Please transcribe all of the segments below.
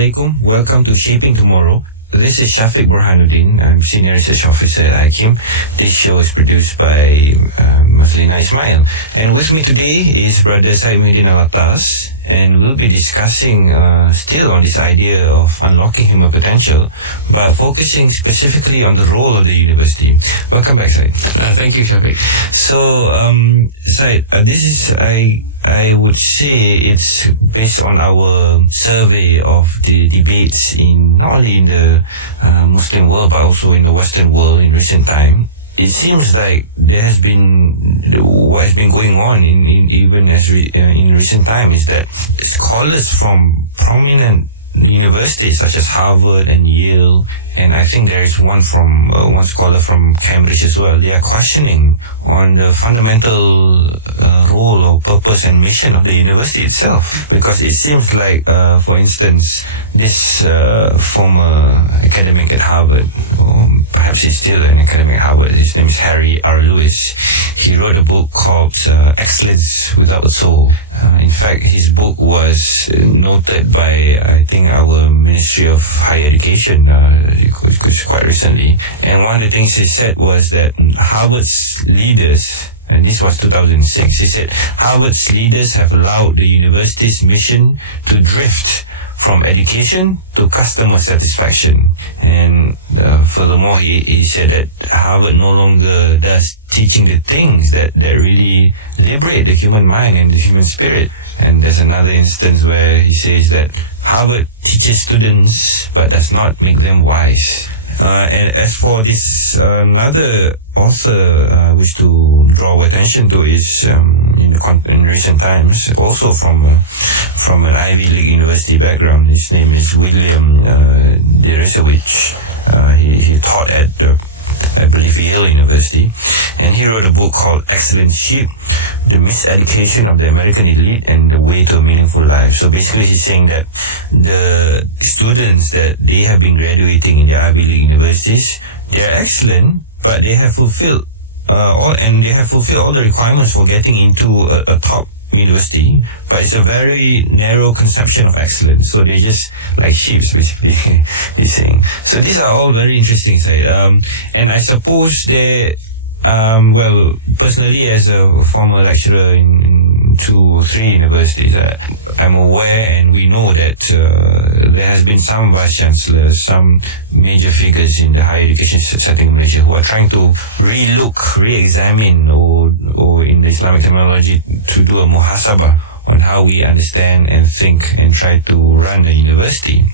alaikum. Welcome to Shaping Tomorrow. This is Syafiq Borhannuddin. I'm Senior Research Officer at IKIM. This show is produced by Mazlina, Ismail. And with me today is Brother Syed Muhiyuddin Al-Attas. And we'll be discussing still on this idea of unlocking human potential, but focusing specifically on the role of the university. Welcome back, Syed. Thank you, Syafiq. So, Syed, this is, I would say it's based on our survey of the debates in not only in the Muslim world but also in the Western world in recent time. It seems like there has been what has been going on in recent time is that scholars from prominent universities such as Harvard and Yale, and I think there is one scholar from Cambridge as well. They are questioning on the fundamental role or purpose and mission of the university itself, because it seems like, for instance, this former academic at Harvard, or perhaps he's still an academic at Harvard, his name is Harry R. Lewis. He wrote a book called Excellence Without a Soul. In fact, his book was noted by, I think, our Ministry of Higher Education quite recently. And one of the things he said was that Harvard's leaders, and this was 2006, he said, Harvard's leaders have allowed the university's mission to drift from education to customer satisfaction. And furthermore, he said that Harvard no longer does teaching the things that really liberate the human mind and the human spirit. And there's another instance where he says that Harvard teaches students but does not make them wise. And as for this, another author which to draw attention to is in recent times, also from an Ivy League university background. His name is William Deresiewicz. He taught at I believe Yale University, and he wrote a book called Excellenceship: The Miseducation of the American Elite and the Way to a Meaningful Life. So basically he's saying that the students that they have been graduating in the Ivy League universities, they are excellent, but they have fulfilled all the requirements for getting into a top university, but it's a very narrow conception of excellence. So they're just like sheep, basically, he's saying. So these are all very interesting, Syed. And I suppose they, well, personally, as a former lecturer in 2 or 3 universities, I'm aware and we know that there has been some vice chancellors, some major figures in the higher education setting in Malaysia who are trying to re-examine, or in the Islamic terminology, to do a muhasabah on how we understand and think and try to run the university.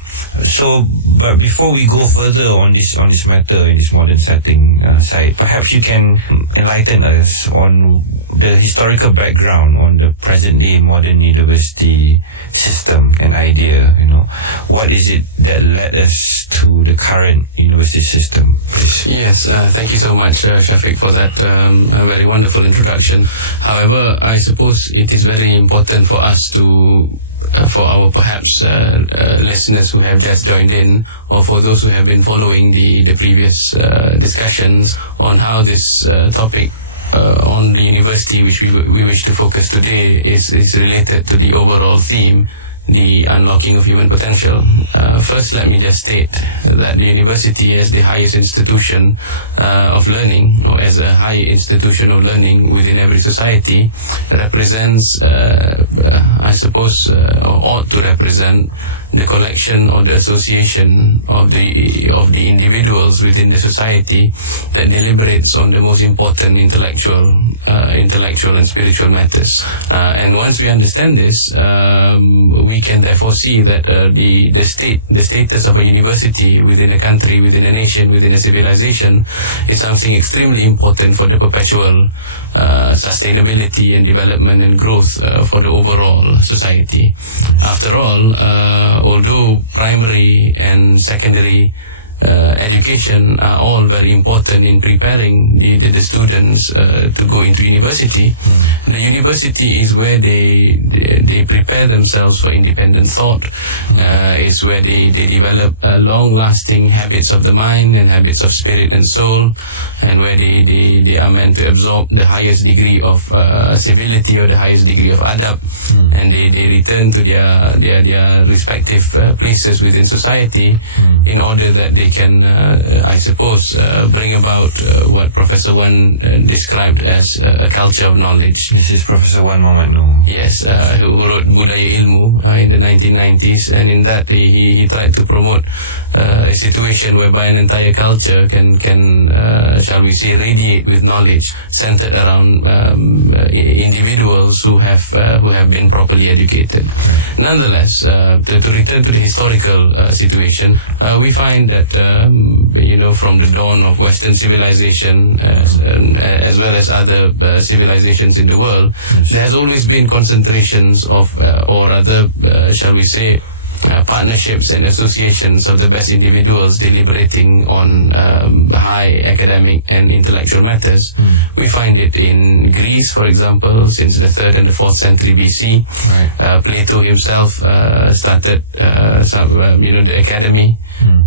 So, but before we go further on this matter in this modern setting, Syed, perhaps you can enlighten us on the historical background on the present-day modern university system and idea. What is it that led us to the current university system, please? Yes, thank you so much, Syafiq, for that very wonderful introduction. However, I suppose it is very important for us to for our perhaps listeners who have just joined in, or for those who have been following the previous discussions on how this topic on the university which we wish to focus today is related to the overall theme, the unlocking of human potential. First, let me just state that the university, as the highest institution of learning, or as a high institution of learning within every society, represents, I suppose, or ought to represent the collection or the association of the individuals within the society that deliberates on the most important intellectual and spiritual matters. And once we understand this, we can therefore see that the status of a university within a country, within a nation, within a civilization is something extremely important for the perpetual sustainability and development and growth for the overall society. After all, although primary and secondary education are all very important in preparing the students to go into university. The university is where they prepare themselves for independent thought, is where they develop long-lasting habits of the mind and habits of spirit and soul, and where they are meant to absorb the highest degree of civility or the highest degree of adab, and they return to their respective places within society in order that they can, I suppose, bring about what Professor Wan described as a culture of knowledge. This is Professor Wan Muhammad Noor. Yes, who wrote Budaya Ilmu in the 1990s, and in that he tried to promote a situation whereby an entire culture can shall we say, radiate with knowledge centered around individuals who have been properly educated. Nonetheless, to return to the historical situation, we find that from the dawn of Western civilization as well as other civilizations in the world, there has always been concentrations of or rather shall we say partnerships and associations of the best individuals deliberating on high academic and intellectual matters. We find it in Greece, for example, since the 3rd and the 4th century BC. Plato himself started the academy,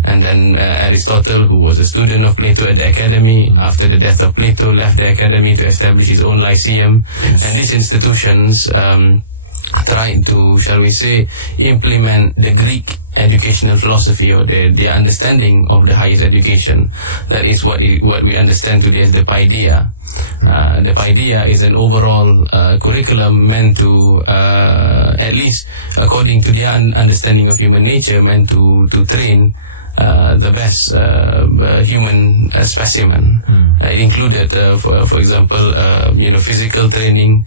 and then Aristotle, who was a student of Plato at the academy, after the death of Plato, left the academy to establish his own lyceum. And these institutions trying to, shall we say, implement the Greek educational philosophy, or their understanding of the highest education. That is what we understand today as the paideia. The paideia is an overall curriculum meant to, at least according to their understanding of human nature, meant to train the best human specimen. It included, for example, physical training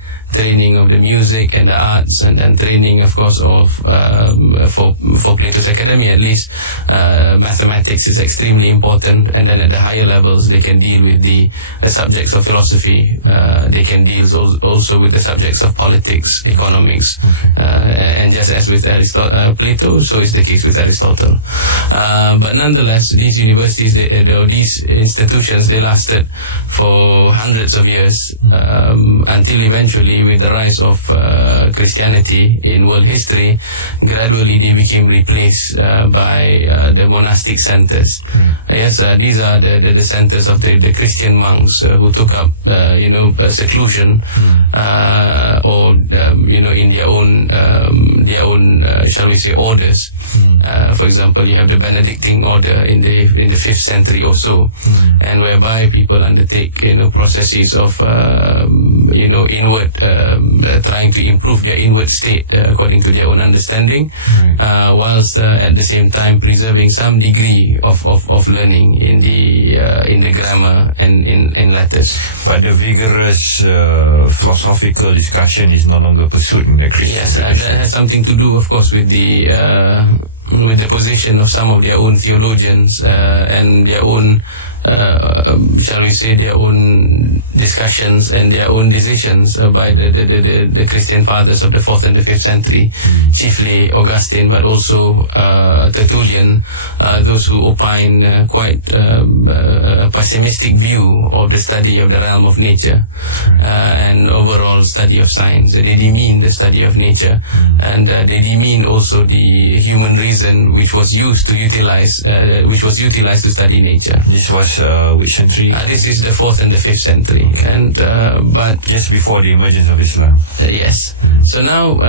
of the music and the arts, and then training, of course, of for Plato's academy at least, mathematics is extremely important. And then at the higher levels, they can deal with the subjects of philosophy. They can deal also with the subjects of politics, economics, and just as with Plato, so is the case with Aristotle. But nonetheless, these universities, these institutions, they lasted for hundreds of years, until eventually, with the rise of Christianity in world history, gradually they became replaced by the monastic centers. Yes, these are the centers of the Christian monks who took up seclusion, or in their own shall we say, orders. For example, you have the Benedictine order in the 5th century or so, and whereby people undertake processes of inward trying to improve their inward state according to their own understanding, whilst at the same time preserving some degree of learning in the grammar and in letters. But the vigorous philosophical discussion is no longer pursued in the Christian tradition. That has something to do, of course, with the position of some of their own theologians and their own shall we say, their own discussions and their own decisions by the Christian fathers of the 4th and the 5th century, chiefly Augustine, but also Tertullian, those who opine quite a pessimistic view of the study of the realm of nature and overall study of science. They demean the study of nature, and they demean also the human reason which was utilized to study nature. This was which century? This is the 4th and the 5th century, and but just before the emergence of Islam. Yes. So now,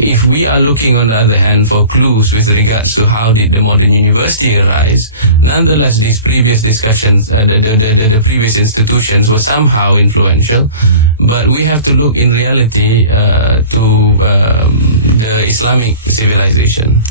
if we are looking, on the other hand, for clues with regards to how did the modern university arise, nonetheless, these previous discussions, the previous institutions were somehow influential, but we have to look in reality to the Islamic civilization,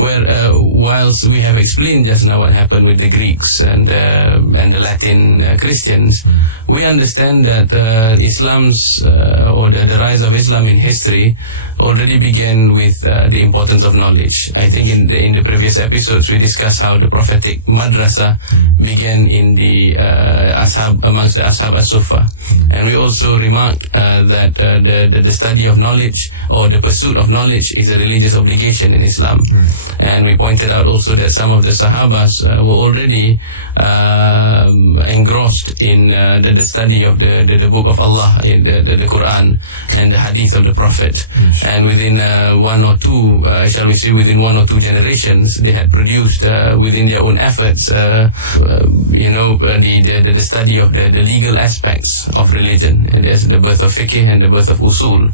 where whilst we have explained just now what happened with the Greeks and the Latin Christians, we understand that Islam's or the rise of Islam in history already began with the importance of knowledge. I think in the previous episodes we discussed how the prophetic madrasa began in the amongst the Ashab as-Sufa, and we also remarked that the study of knowledge or the pursuit of knowledge is a religious obligation in Islam. And we pointed out also that some of the Sahabas were already engrossed in the study of the book of Allah, in the Quran and the hadith of the Prophet. And within one or two, shall we say, within one or two generations, they had produced within their own efforts, the study of the legal aspects of religion. And there's the birth of fiqh and the birth of usul.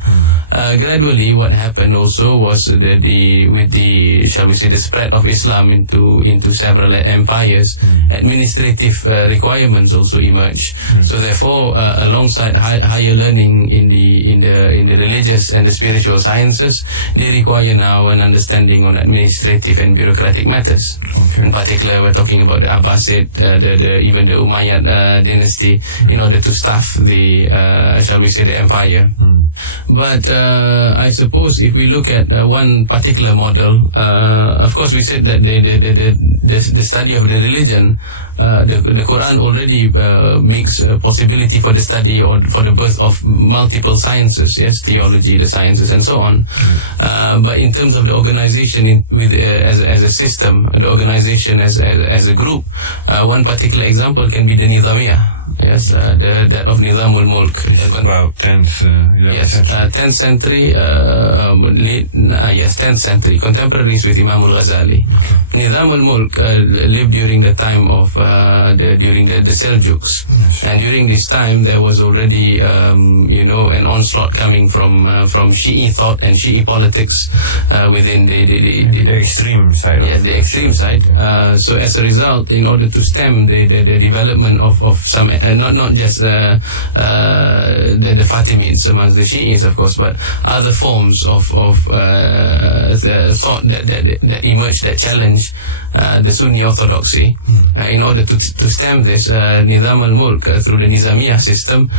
Gradually, what happened also was with the shall we say, the spread of Islam into several empires, administrative requirements also emerged. So therefore, alongside higher learning in the religious and the spiritual sciences, they require now an understanding on administrative and bureaucratic matters. In particular, we're talking about the Abbasid, even the Umayyad dynasty, in order to staff the shall we say, the empire. But I suppose if we look at one particular model, of course we said that the study of the religion, the Quran already makes a possibility for the study or for the birth of multiple sciences, yes, theology, the sciences and so on. But in terms of the organization as a system, the organization as a group, one particular example can be the Nizamiyah. Yes, that of Nizamul Mulk. About 10th, 11th century. 10th century, 10th century, contemporaries with Imam al-Ghazali. Nizamul Mulk lived during the time of during the Seljuks, and during this time there was already an onslaught coming from Shi'i thought and Shi'i politics within the extreme side. Yeah, the extreme side. So as a result, in order to stem the development of some not just the Fatimids amongst the Shi'is, of course, but other forms of thought that emerged, that challenged the Sunni orthodoxy. In order to stem this, Nizam al-Mulk, through the Nizamiyah system,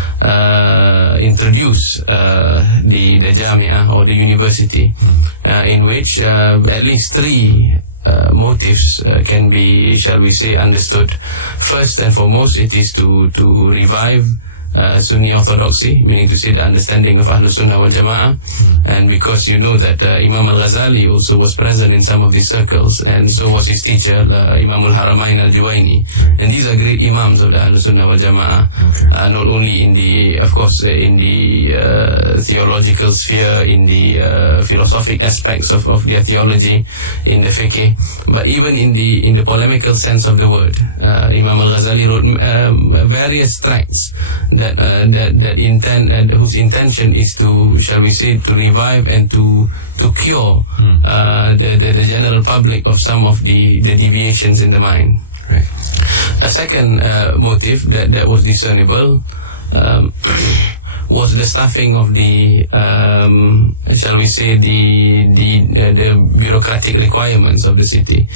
introduced the Jami'ah or the university, in which at least three motives can be, shall we say, understood. First and foremost, it is to revive Sunni orthodoxy, meaning to say the understanding of Ahlus Sunnah wal Jama'ah. And because you know that Imam al-Ghazali also was present in some of these circles, and so was his teacher, Imam al-Haramain al-Juwayni. And these are great imams of the Ahlus Sunnah wal Jama'ah, not only in the, of course, in the theological sphere, in the philosophic aspects of their theology, in the fiqh, but even in the polemical sense of the word. Imam al-Ghazali wrote various tracts whose intention is to, shall we say, to revive and to cure the general public of some of the deviations in the mind. Right. A second motive that was discernible was the staffing of the shall we say, the bureaucratic requirements of the city.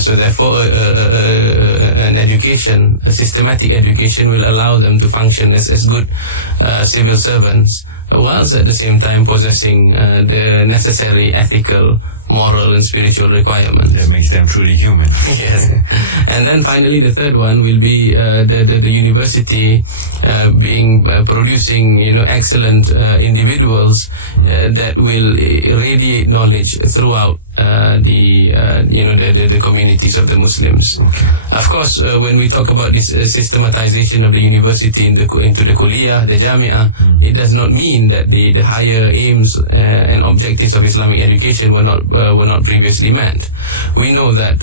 So therefore an education, a systematic education, will allow them to function as good civil servants, whilst at the same time possessing the necessary ethical, moral and spiritual requirements. That makes them truly human. Yes. And then finally the third one will be the university producing excellent individuals that will radiate knowledge throughout the communities of the Muslims. Of course, when we talk about this systematization of the university into the kulliyah, the jami'ah, it does not mean that the higher aims and objectives of Islamic education were not previously met. We know that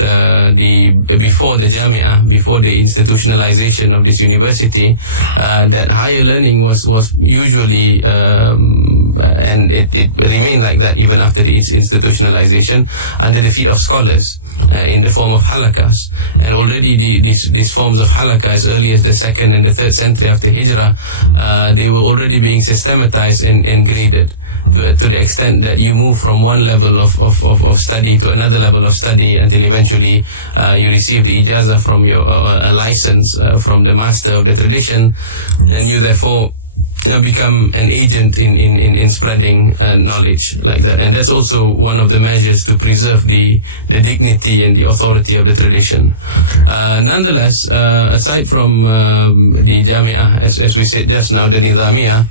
before the jami'ah, before the institutionalization of this university, that higher learning was usually and it remained like that even after its institutionalization, under the feet of scholars in the form of halakas. And already these forms of halakah, as early as the 2nd and the 3rd century after Hijrah, they were already being systematized and graded to the extent that you move from one level of study to another level of study until eventually you receive the ijazah from a license from the master of the tradition, and you therefore become an agent in spreading knowledge like that. And that's also one of the measures to preserve the dignity and the authority of the tradition. Nonetheless, aside from the Jami'ah, as we said just now, the Nizamiyah,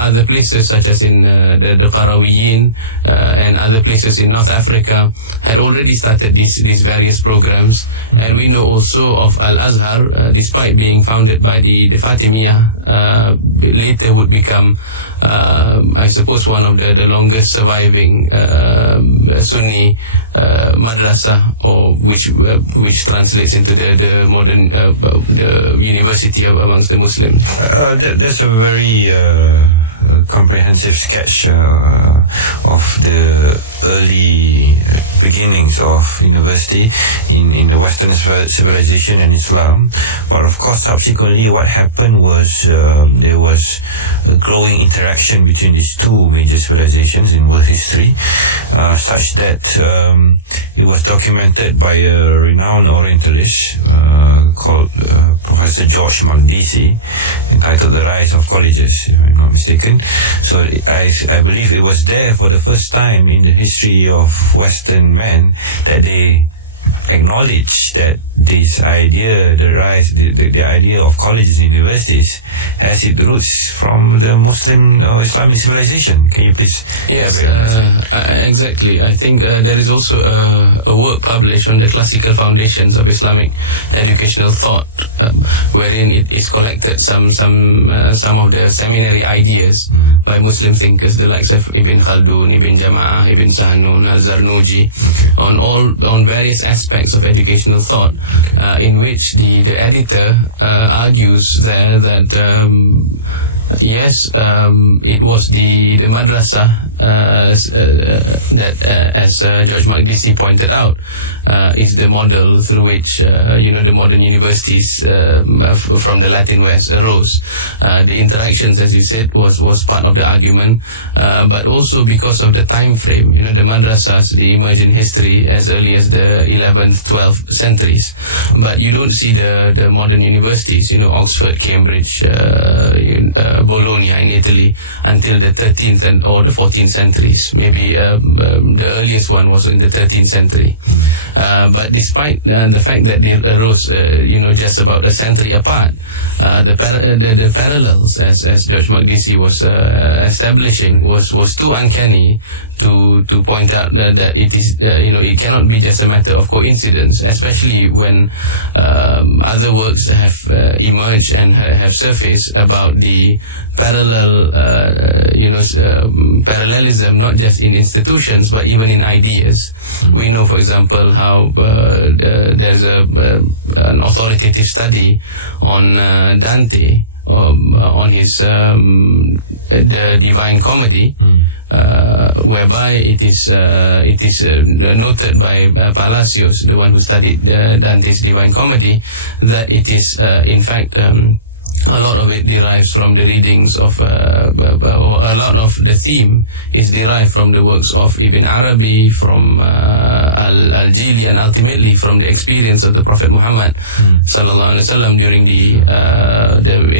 other places such as in the Qarawiyyin and other places in North Africa had already started these various programs. And we know also of Al-Azhar, despite being founded by the Fatimiyah, later would become, I suppose, one of the longest surviving Sunni madrasa, or which translates into the modern the university amongst the Muslims. That's a very comprehensive sketch of the early beginnings of university in the Western civilization and Islam. But of course, subsequently, what happened was there was a growing interaction between these two major civilizations in world history, such that it was documented by a renowned Orientalist called Professor George Makdisi, entitled "The Rise of Colleges," if I'm not mistaken. So I believe it was there for the first time in the history of Western men that they acknowledge that this idea, the idea of colleges and universities, has its roots from the Muslim or Islamic civilization. Can you please elaborate on that? Exactly. I think there is also a work published on the classical foundations of Islamic educational thought, wherein it is collected some of the seminary ideas by Muslim thinkers, the likes of Ibn Khaldun, Ibn Jama'ah, Ibn Sahnun, Al-Zarnuji, on various aspects of educational thought, in which the editor argues there that yes, it was the madrasa that, as George Makdisi pointed out, is the model through which the modern universities from the Latin West arose. The interactions, as you said, was part of the argument, but also because of the time frame. The madrasas, they emerge in history as early as the 11th, 12th centuries, but you don't see the modern universities, Oxford, Cambridge, Bologna in Italy, until the 13th or the 14th centuries. Maybe the earliest one was in the 13th century. But despite the fact that they arose, just about a century apart, the parallels, as George Makdisi was establishing, was too uncanny to point out that it is, it cannot be just a matter of coincidence, especially when other works have emerged and have surfaced about the parallelism, not just in institutions but even in ideas. We know, for example, how there's an authoritative study on Dante, on his the Divine Comedy, whereby it is noted by Palacios, the one who studied Dante's Divine Comedy, that it is in fact a lot of it derives from the readings of, a lot of the theme is derived from the works of Ibn Arabi, from Al-Jili, and ultimately from the experience of the Prophet Muhammad sallallahu alaihi wasallam during the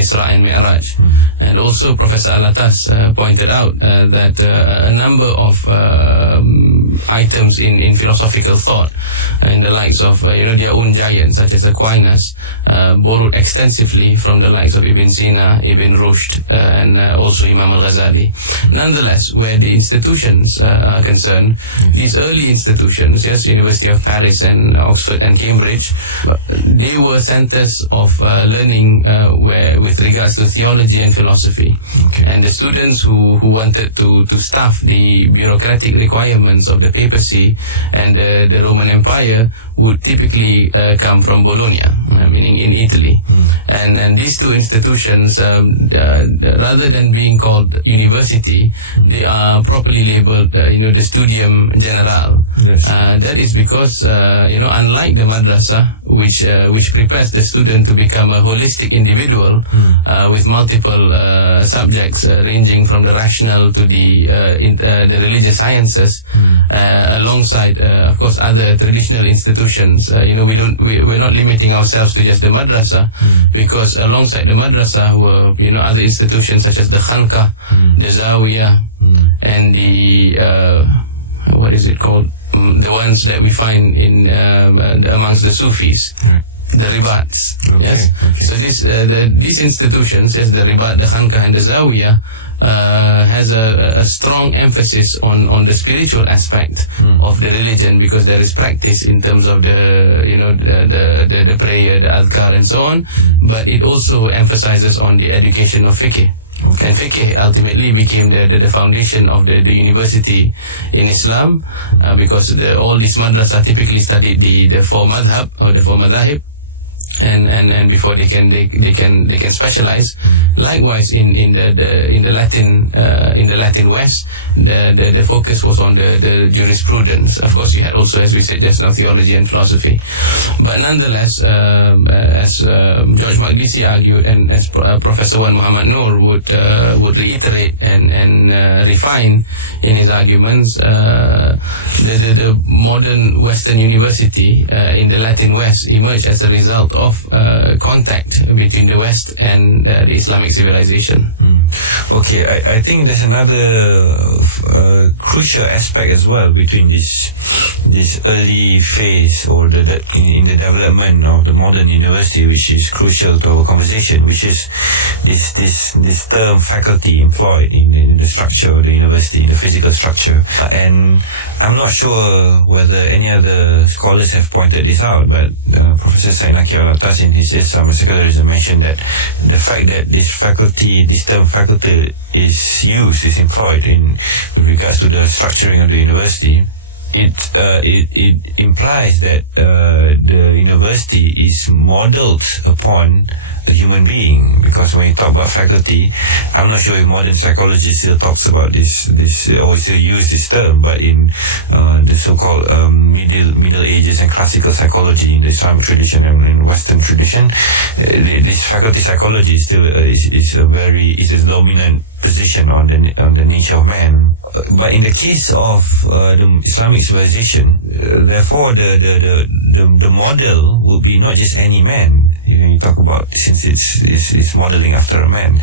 Isra and Mi'raj. And also Professor Al-Attas pointed out that a number of items in philosophical thought, in the likes of their own giants such as Aquinas, borrowed extensively from the likes of Ibn Sina, Ibn Rushd, and also Imam Al-Ghazali. Nonetheless, where the institutions are concerned, these early institutions, yes, University of Paris and Oxford and Cambridge, they were centers of learning with regards to theology and philosophy. And the students who wanted to staff the bureaucratic requirements of the papacy and the Roman Empire would typically come from Bologna, meaning in Italy. And these two institutions, rather than being called university, they are properly labeled, the Studium Generale. Yes. That is because, unlike the madrasa, which prepares the student to become a holistic individual with multiple subjects ranging from the rational to the religious sciences, alongside, of course, other traditional institutions. We're not limiting ourselves across to just the madrasa, because alongside the madrasa were, other institutions such as the khanqa, the zawiyah, and the what is it called? The ones that we find in amongst the Sufis. The ribats, yes. Okay. So these institutions, yes, the ribat, the khanqa, and the zawiyah, has a strong emphasis on the spiritual aspect of the religion, because there is practice in terms of the prayer, the adhkar, and so on. But it also emphasizes on the education of fiqh. Okay. And fiqh ultimately became the foundation of the university in Islam, because all these madrasah typically studied the four madhab or the four madahib. And before they can specialize. Likewise in the Latin West, the focus was on the jurisprudence. Of course, you had also, as we said just now, theology and philosophy. But nonetheless, as George Makdisi argued, and as Professor Wan Muhammad Noor would reiterate and refine in his arguments, the modern Western university in the Latin West emerged as a result of contact between the West and the Islamic civilization. Okay, I think there's another crucial aspect as well between this early phase or in the development of the modern university, which is crucial to our conversation, which is this term faculty employed in the structure of the university, in the physical structure. And I'm not sure whether any other scholars have pointed this out, but Professor Syed Al-Attas in his Islam and Secularism mentioned that the fact that this term faculty is employed with regards to the structuring of the university, it implies that the university is modeled upon a human being, because when you talk about faculty, I'm not sure if modern psychology still talks about this or still use this term, but in the so-called Middle Ages and classical psychology in the Islamic tradition and in Western tradition, this faculty psychology is still is a dominant position on the nature of man. But in the case of the Islamic civilization, therefore the model will be not just any man. You talk about, since it's modeling after a man,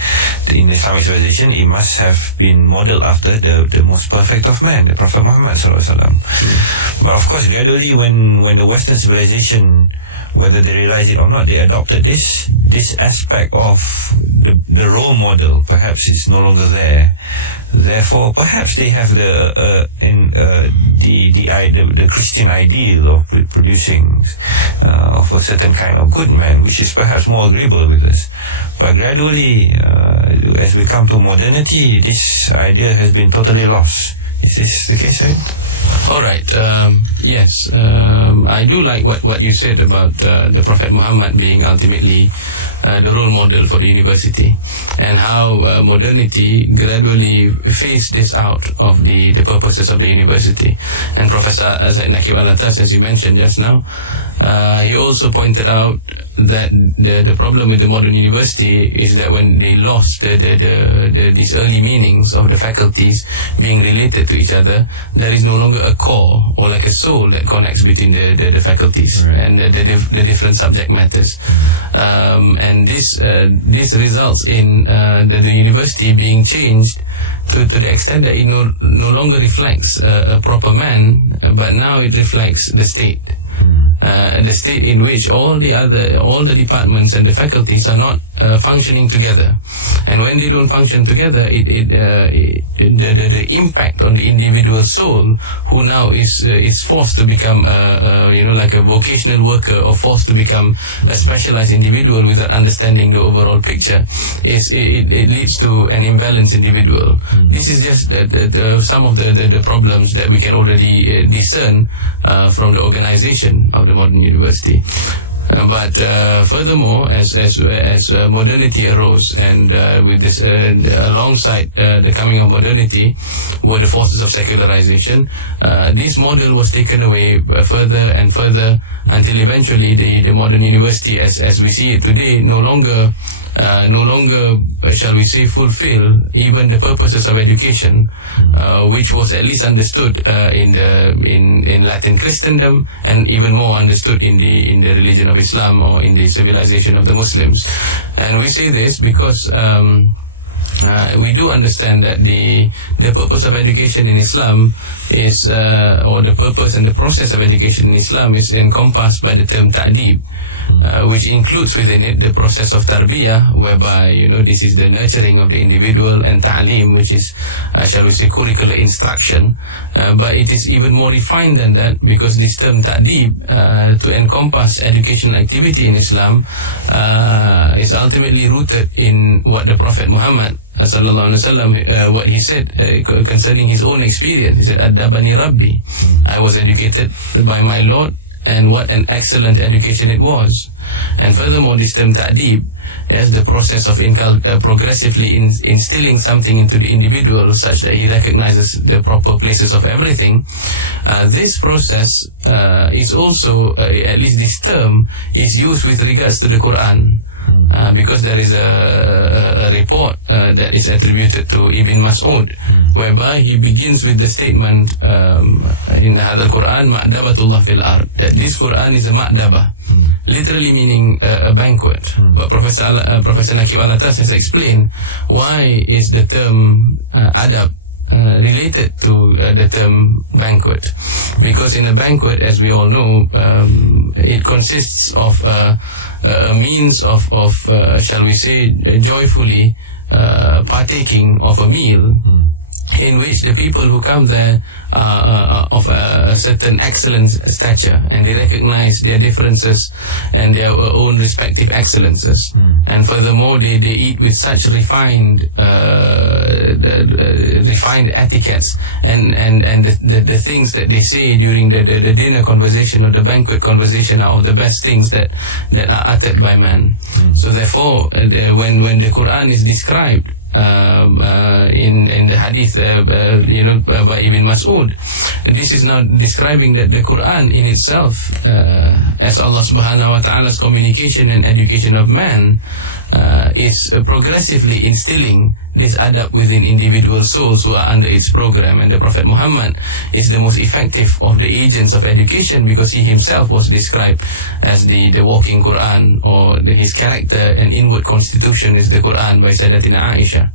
in the Islamic civilization it must have been modeled after the most perfect of men, the Prophet Muhammad ﷺ. But of course, gradually when the Western civilization, whether they realize it or not, they adopted this aspect of the role model perhaps is no longer there. Therefore, perhaps they have the Christian ideal of producing of a certain kind of good man, which is perhaps more agreeable with us. But gradually, as we come to modernity, this idea has been totally lost. Is this the case, right? All right. Yes. I do like what you said about the Prophet Muhammad being ultimately the role model for the university, and how modernity gradually phased this out of the purposes of the university. And Professor Syed Al-Attas, as you mentioned just now, he also pointed out that the problem with the modern university is that when they lost these early meanings of the faculties being related to each other, there is no longer a core or like a soul that connects between the faculties, right, and the different subject matters. And this results in the university being changed to the extent that it no longer reflects a proper man, but now it reflects the state. The state in which all the departments and the faculties are not functioning together, and when they don't function together, the impact on the individual soul, who now is forced to become like a vocational worker, or forced to become a specialized individual without understanding the overall picture, it leads to an imbalanced individual. This is just some of the problems that we can already discern from the organization of the modern university. But furthermore, as modernity arose, and with this alongside the coming of modernity were the forces of secularization, this model was taken away further and further, until eventually the modern university, as we see it today, no longer no longer, shall we say, fulfill even the purposes of education, which was at least understood in Latin Christendom, and even more understood in the religion of Islam, or in the civilization of the Muslims. And we say this because we do understand that the purpose of education in Islam is, or the purpose and the process of education in Islam is encompassed by the term ta'dib, which includes within it the process of tarbiyah, whereby, this is the nurturing of the individual, and ta'lim, which is, shall we say, curricular instruction. But it is even more refined than that, because this term ta'dib, to encompass educational activity in Islam, is ultimately rooted in what the Prophet Muhammad sallallahu alaihi wasallam, what he said concerning his own experience. He said, "Adabani Rabbi," I was educated by my Lord, and what an excellent education it was. And furthermore, this term ta'dib, as the process of progressively instilling something into the individual such that he recognizes the proper places of everything. This process is also, at least this term, is used with regards to the Quran. Because there is a report that is attributed to Ibn Mas'ud, whereby he begins with the statement in the Quran, ma'dabatullah fil ard, that this Quran is a ma'dabah, literally meaning a banquet. But Professor Nakib Al-Attas has explained why is the term adab related to the term banquet. Because in a banquet, as we all know, it consists of a means of shall we say, joyfully partaking of a meal, in which the people who come there are of a certain excellent stature, and they recognize their differences and their own respective excellences. And furthermore, they eat with such refined etiquettes, and the things that they say during the dinner conversation or the banquet conversation are of the best things that are uttered by man. So therefore, when the Quran is described in the hadith by Ibn Mas'ud, this is now describing that the Quran in itself, as Allah subhanahu wa ta'ala's communication and education of man, is progressively instilling this adab within individual souls who are under its program. And the Prophet Muhammad is the most effective of the agents of education, because he himself was described as the walking Quran, or his character and inward constitution is the Quran by Sayyidatina Aisha.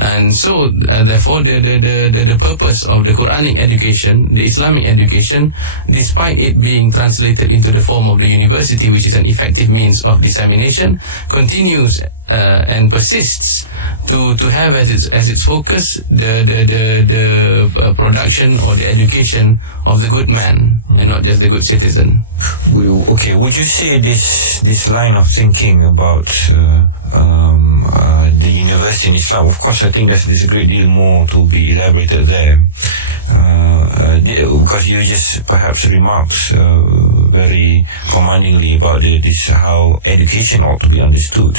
And so therefore the purpose of the Quranic education, the Islamic education, despite it being translated into the form of the university, which is an effective means of dissemination, continues and persists to have as its focus the production or the education of the good man, and not just the good citizen. Okay, would you say this line of thinking about the university in Islam, of course I think there's a great deal more to be elaborated there, because you just perhaps remarked very commandingly about this, how education ought to be understood,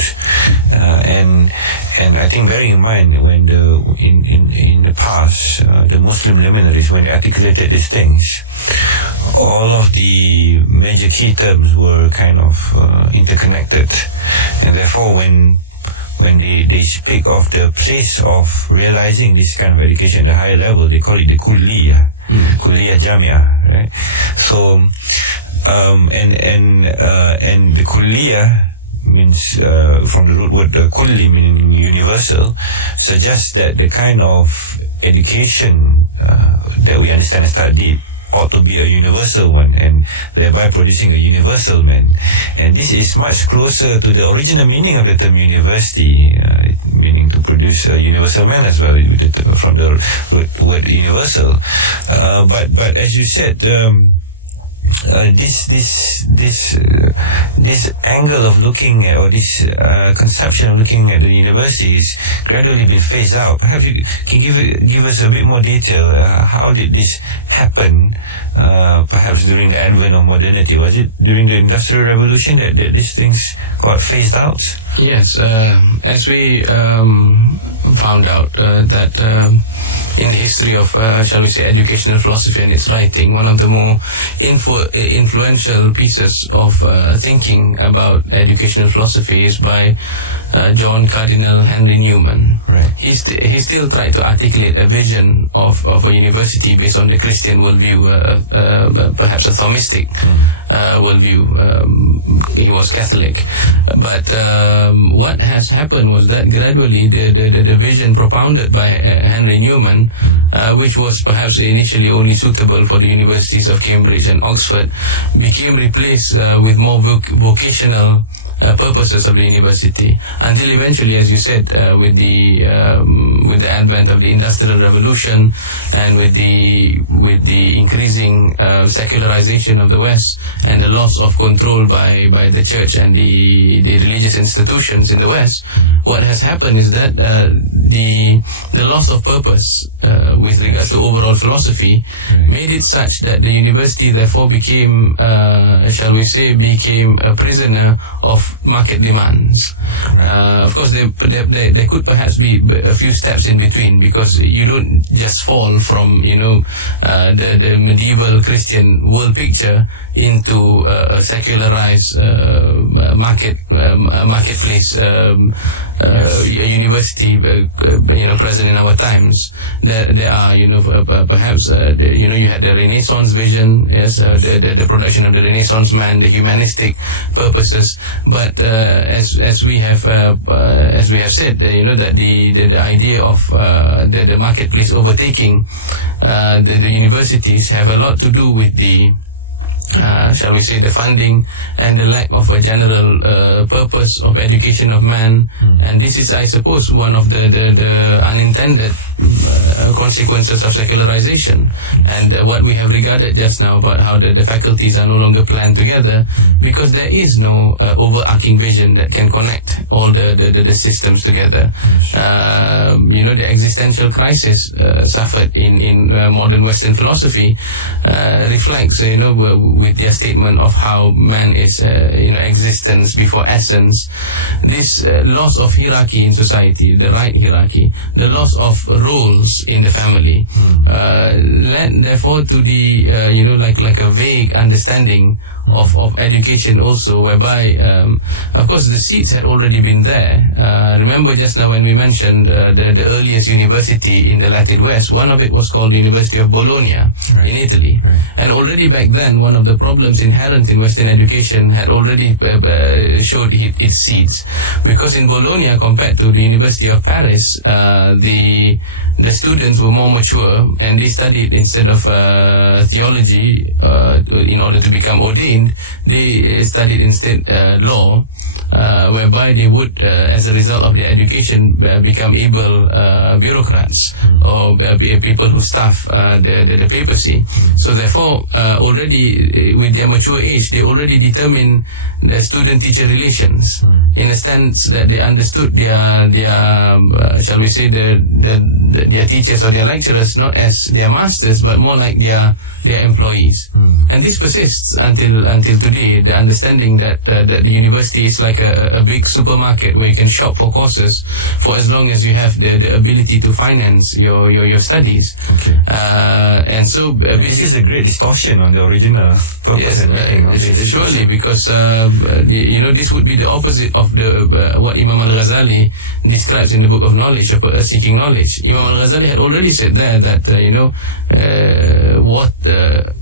and I think bearing in mind when in the past the Muslim luminaries, when they articulated these things, all of the major key terms were kind of interconnected, and therefore when they speak of the place of realizing this kind of education at a higher level, they call it the kulliyah, kulliyah jami'ah, right? So and the kulliyah means from the root word kulli, meaning universal, suggests that the kind of education that we understand as ta'dib ought to be a universal one, and thereby producing a universal man. And this is much closer to the original meaning of the term university, meaning to produce a universal man as well, from the word universal. But as you said, this angle of looking at, or this conception of looking at the university is gradually been phased out. Perhaps you can give us a bit more detail. How did this happen? Perhaps during the advent of modernity, was it during the Industrial Revolution that these things got phased out? Yes, as we found out that in the history of, shall we say, educational philosophy and its writing. One of the more influential pieces of thinking about educational philosophy is by John Cardinal Henry Newman. Right. He still tried to articulate a vision of a university based on the Christian worldview, perhaps a Thomistic worldview. He was Catholic, but what has happened was that gradually the vision propounded by Henry Newman, which was perhaps initially only suitable for the universities of Cambridge and Oxford, became replaced with more vocational purposes of the university, until eventually, as you said, with the advent of the Industrial Revolution and with the increasing secularization of the West and the loss of control by the church and the religious institutions in the West, what has happened is that the loss of purpose with regards to overall philosophy made it such that the university therefore became, shall we say, a prisoner of market demands. Of course, there could perhaps be a few steps in between, because you don't just fall from the medieval Christian world picture into a secularized marketplace, a university present in our times. There are perhaps you had the Renaissance vision, yes, the production of the Renaissance man, the humanistic purposes, but as we have said, that the idea of the marketplace overtaking the universities have a lot to do with the shall we say, the funding and the lack of a general purpose of education of man. And this is, I suppose, one of the unintended consequences of secularization, and what we have regarded just now about how the faculties are no longer planned together, because there is no overarching vision that can connect all the systems together. The existential crisis suffered in modern Western philosophy reflects, with their statement of how man is, existence before essence. This loss of hierarchy in society, the right hierarchy, the loss of roles in the family, led therefore to the, like a vague understanding of education also, whereby, of course, the seeds had already been there. Remember just now when we mentioned the earliest university in the Latin West, one of it was called the University of Bologna in Italy. And already back then, one of the problems inherent in Western education had already showed its seeds. Because in Bologna, compared to the University of Paris, the students were more mature, and they studied, instead of theology in order to become ordained, they studied instead law, whereby they would, as a result of their education, become able bureaucrats or people who staff the papacy. So therefore, already with their mature age, they already determine the student-teacher relations, in a sense that they understood their shall we say, their teachers or their lecturers not as their masters, but more like their employees. And this persists until today, the understanding that the university is like a big supermarket where you can shop for courses for as long as you have the ability to finance your studies. Okay. And so this is a great distortion on the original purpose and making of this. Surely, because this would be the opposite of what Imam Al-Ghazali describes in the Book of Knowledge, of Seeking Knowledge. Imam Al-Ghazali had already said there that what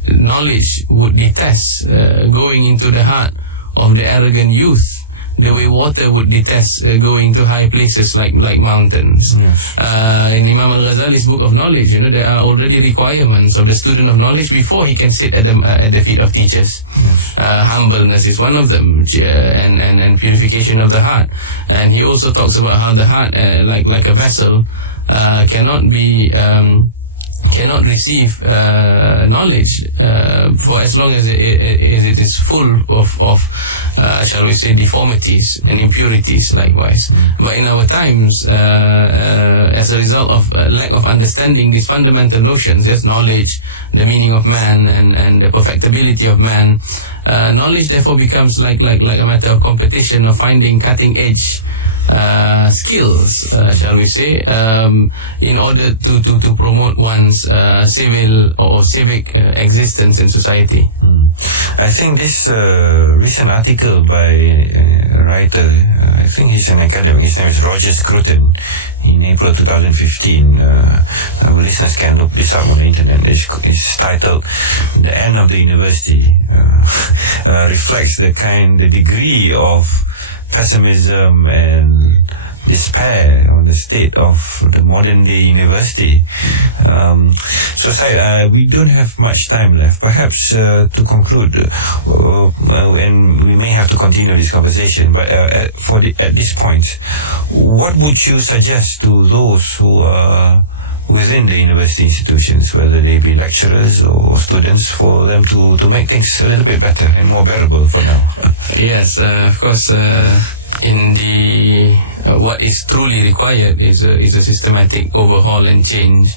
knowledge would detest going into the heart of the arrogant youth, the way water would detest going to high places like mountains. Yes. In Imam Al-Ghazali's Book of Knowledge, there are already requirements of the student of knowledge before he can sit at the feet of teachers. Yes. Humbleness is one of them, and purification of the heart. And he also talks about how the heart, like a vessel, cannot receive knowledge for as long as it is full of shall we say, deformities and impurities likewise. But in our times, as a result of lack of understanding these fundamental notions, there's knowledge, the meaning of man, and the perfectibility of man, knowledge therefore becomes like a matter of competition of finding cutting edge skills, shall we say, in order to promote one's civil or civic existence in society. I think this recent article by a writer, I think he's an academic, his name is Roger Scruton, in April 2015, our listeners can look this up on the internet. It's titled "The End of the University," reflects the degree of pessimism and despair on the state of the modern day university. So Syed, we don't have much time left. Perhaps to conclude, and we may have to continue this conversation, but at this point, what would you suggest to those who are within the university institutions, whether they be lecturers or students, for them to make things a little bit better and more bearable for now? Yes, of course. In the what is truly required is a systematic overhaul and change,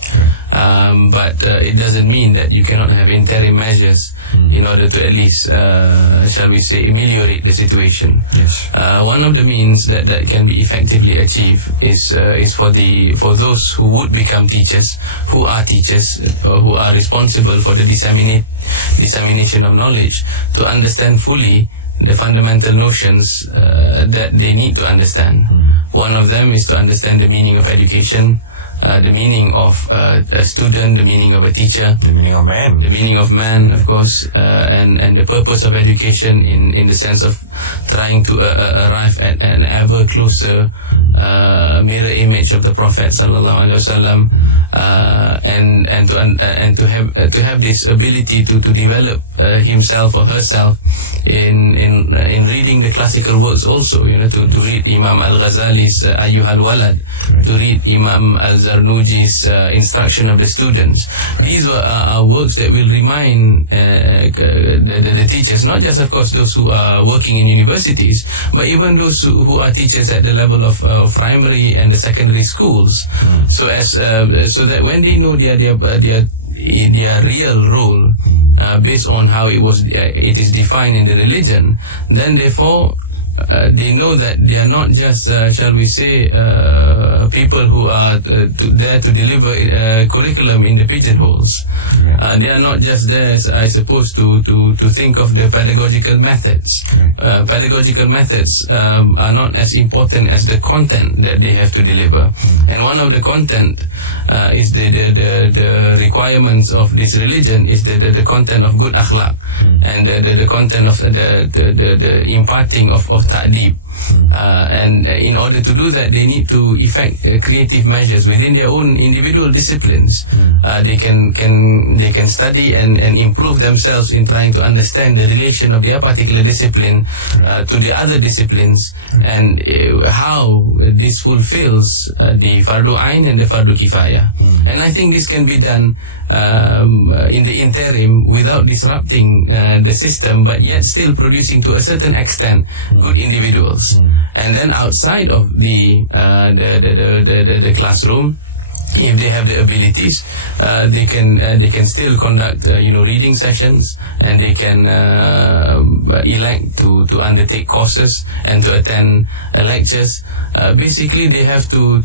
but it doesn't mean that you cannot have interim measures in order to at least, shall we say, ameliorate the situation. Yes. One of the means that can be effectively achieved is for those who would become teachers, who are teachers, or who are responsible for the dissemination of knowledge, to understand fully the fundamental notions that they need to understand. One of them is to understand the meaning of education, the meaning of a student, the meaning of a teacher, the meaning of man, of course, and the purpose of education in the sense of trying to arrive at an ever closer mirror image of the Prophet sallallahu alaihi wasallam, and to have this ability to develop himself or herself in reading the classical works also, to read Imam Al-Ghazali's Ayyuhal Walad, to read Imam Al-Zarnuji's Instruction of the Students. These are works that will remind the teachers, not just of course those who are working in universities, but even those who are teachers at the level of primary and the secondary schools, so that when they know their real role, based on how it is defined in the religion, then therefore they know that they are not just, shall we say, people who are there to deliver curriculum in the pigeonholes. They are not just there, I suppose, to think of the pedagogical methods. Pedagogical methods are not as important as the content that they have to deliver. And one of the content is the requirements of this religion is the content of good akhlaq, and the content of the imparting of ta'deeb. And in order to do that, they need to effect creative measures within their own individual disciplines. They can study and improve themselves in trying to understand the relation of their particular discipline to the other disciplines, and how this fulfills the fardu ain and the fardu kifayah. And I think this can be done in the interim without disrupting the system, but yet still producing to a certain extent good individuals. And then outside of the classroom, if they have the abilities, they can still conduct reading sessions, and they can elect to undertake courses and to attend lectures. Basically, they have to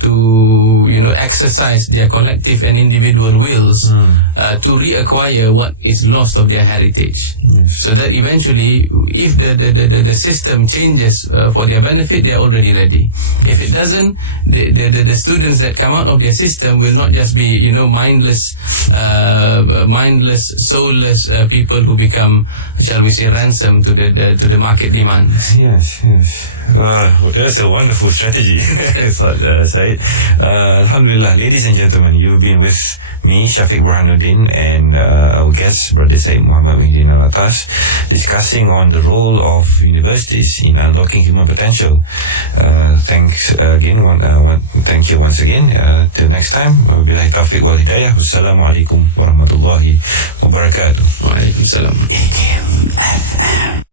exercise their collective and individual wills to reacquire what is lost of their heritage. So that eventually, if the system changes for their benefit, they are already ready. If it doesn't, the students that come out of their system will not just be mindless, soulless people who become, shall we say, ransom to the market demands. Yes. That's a wonderful strategy. Syed. Alhamdulillah, ladies and gentlemen, you've been with me, Syafiq Borhannuddin, and our guest, Brother Syed Muhiyuddin Al-Attas, discussing on the role of universities in unlocking human potential. Thanks again. Thank you once again. Till next time. Billahi taufiq wal hidayah. Wassalamualaikum warahmatullahi wabarakatuh. Waalaikumsalam. IKIM FM.